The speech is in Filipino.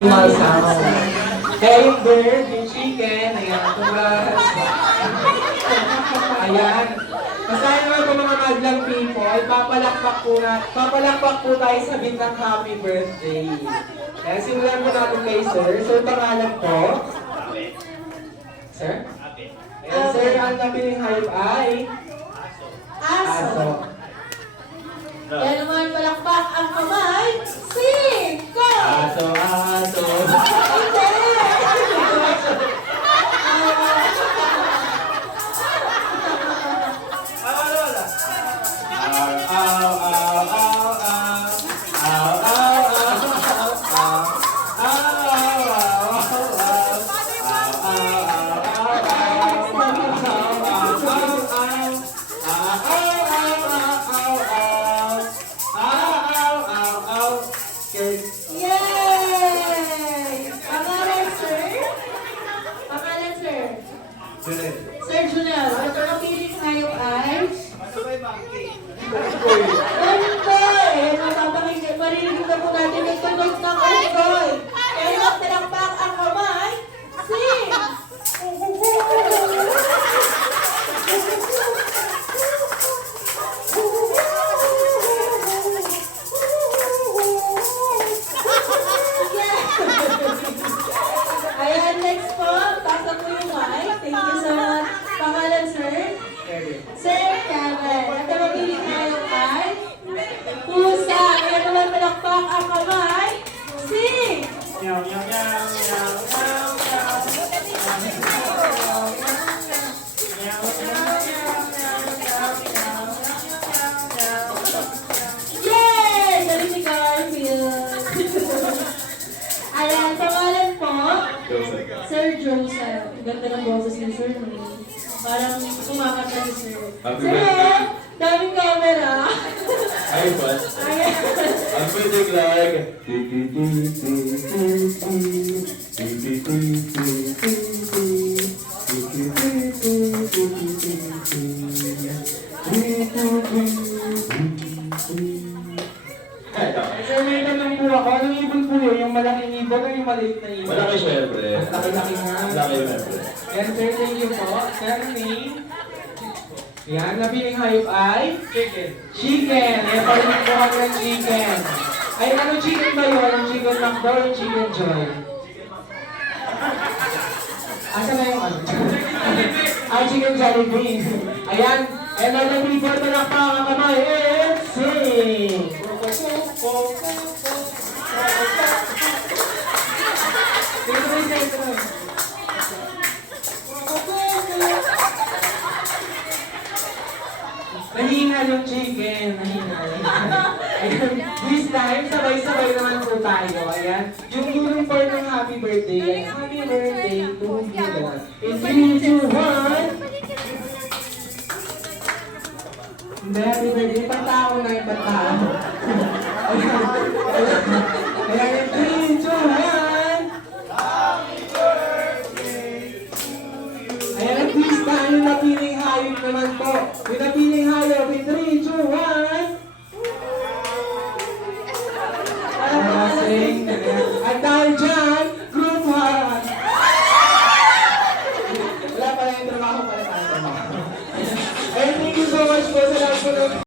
Masama. Kaya yung bird, yung chicken, ayan, congrats. Ayan. Masaya naman po mga madlang people, papalakpak po tayo sa bintang happy birthday. Kaya simulan po natin kay sir. Sir, pangalan po? Sir? Ayan, sir, ang napiling hayop ay? Aso. Kaya naman palakpak ang kamay. 5! Aso, aso. Hindi! Yay! Pangalan, sir? Pangalan, sir? Sir Junel, ito na piling hayop ay? Unggoy! Napapakinggan, marinig na po natin yung tunog ng unggoy. Kaya magtalakpak ang kamay. Sing! Ayan, next po. Tasan po yung mic. Thank you so much. Pangalan, sir? Sir Kevin. At ang mapiling hayop ay? Pusa. Kaya naman palakpak ang kamay. Sing! Meow, meow, meow, meow, meow, Yay! Galing ni Garfield. Ayan, pangalan po? Sir Joseph. Ganda ng boses ni Sir. Parang kumakanta ni Sir. Sir, daming camera. Ay, what? Ayan. Ang pwede like... Sir, may tanong po ako. Anong ibon po yun? Yung malaking ibon o yung maliit na ibon? Malaki syempre. Laki-laki nga. Malaki syempre. Yan, sir, thank you po. Sir, name? Yan, napiling hayop ay? Chicken. Chicken! Yan, parinig po kami ng chicken. Ay, ano chicken ba yun? Yung chicken McDo o yung chicken Joy? Asa na yung ano? Ah, chicken Jollibee. Ayan, and all the people palakpak ang kamay and sing! Nahingal yung chicken. Nahingal. Ayun. This time, sabay-sabay naman po tayo. Ayan. Yung during part ng happy birthday. Ayan. Happy birthday to you. In 3, 2, 1. Hindi, happy birthday. Pantao na yung pantao.